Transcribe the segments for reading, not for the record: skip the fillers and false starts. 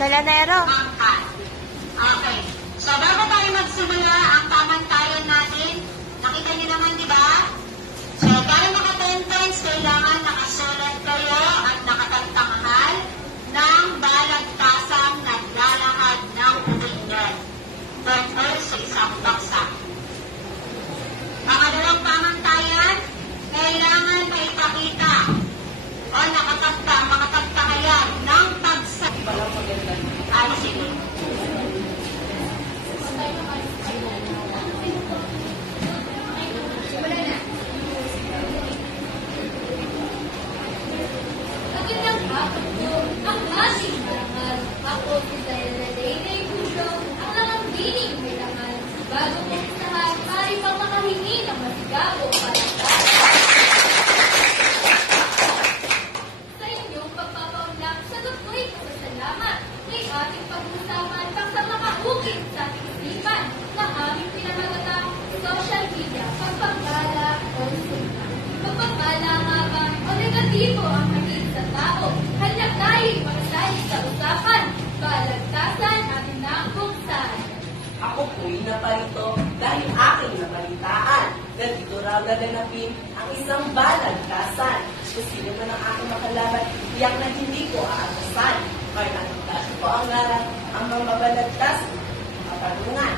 Salanero. Angkat. Okay. So, bago tayo magsimula, ang pamantayan natin, nakita niyo naman, di ba? So, para maka-10 kailangan nakasulat kayo at nakatagtanghal ng balagtasang naglalahad ng opinyon. Tungkol sa isang baksa. Pangalawang pamantayan, kailangan maipakita o makatagtangayan ng bagsak. Ay, sige. Ang ating marangal, ako si Dayanay Puso, ang nakambiling may langal. Bago kong isahan, maaari pang makahingi ng masigaw para sa inyong pagpapaunlak, sagot ko'y pasasalamat. May ating pag-usapan pang sa makaukit sa ating isipan na aming pinamagatang social media, pagpapala o sulta. Pagpapala nga ba o negatibo ang maging sa tao? Handa tayo'y makasali sa usapan, balagtasan ating nabuksan. Ako po'y naparito dahil aking nabalitaan na dito raw naganapin ang isang balagtasan. Kung sino man ang aking makalaban, tiyak na hindi ko aatasan. Kaya natagtas ko ang ngaran, ang mga balagtas, katanungan.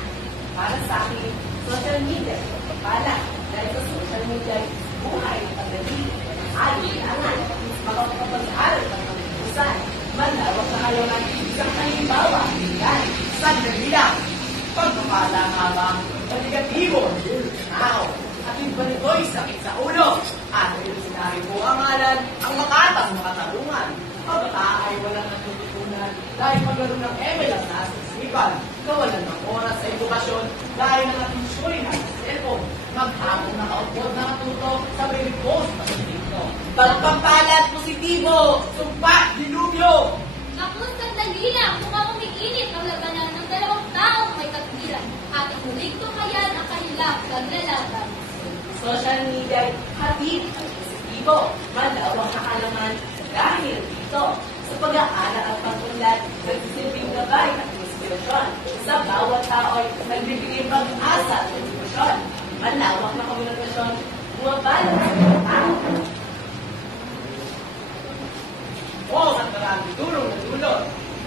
Para sa akin, social media, pagpapala. Dahil sa social media, buhay, pagdali, kailangan, makapag-aral ng pag-usan, malawak na halaman, isang halimbawa, yan, sandali lang, pagpapala nga ba, negatibo, tao, at yung ba nito'y sakit sa ulo, at yung sinabi ko ang ngalan, ang makatang makatarungan, pagkata ay walang natututunan, dahil magkaroon ng email ang nasa isipan, kawalan ng oras sa edukasyon, dahil ng ating suri na sa cellphone, maghapong nakaupod na natuto, sabay repost na sa dito. Pagpapalat positibo, sumpa, dilubyo. Naku, sandali lang, kung umiinit ang labanan ng dalawang taong may katwiran, ating muling tumayan ang kanilang paglalaban. Social media, hatid at positibo, malawak na kalaman dahil dito. Sa pag-aaral at pag-unlad, nagsisilbing gabay at inspirasyon. Sa bawat tao ay nagbibigay pag-asa at inspirasyon. Malawak na komunikasyon, bumabalot sa mga tao. Sa maraming tulong na dulot,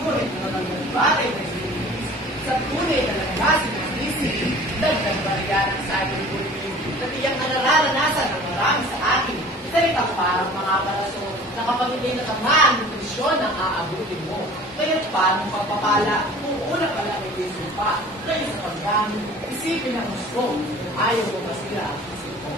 ngunit naman ng batay na sinibis, sa tunay na naglasin ng isip, dagdag barya ng cyberbullying, na tiyang na nararanasan ng marami sa akin, salitang parang mga paraso, na kapag hindi natamaan ng presyon ang aabutin mo. Kaya't paano pagpapala kung una pala may isip pa, kayo sa paggamit, isipin ang gusto, ayaw mo masira ang isip mo.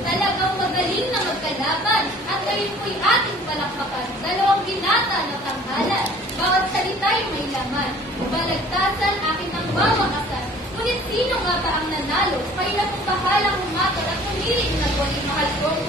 Talagang magaling na magkalaban at ngayon po'y ating palakpakan. Dalawang binata na tanghalan. Bawat salita'y may laman. Balagtasan akin ang mamakasan. Ngunit sino nga ba ang nanalo? Kayo na kung bahalang humatol at pumili na waling mahal kong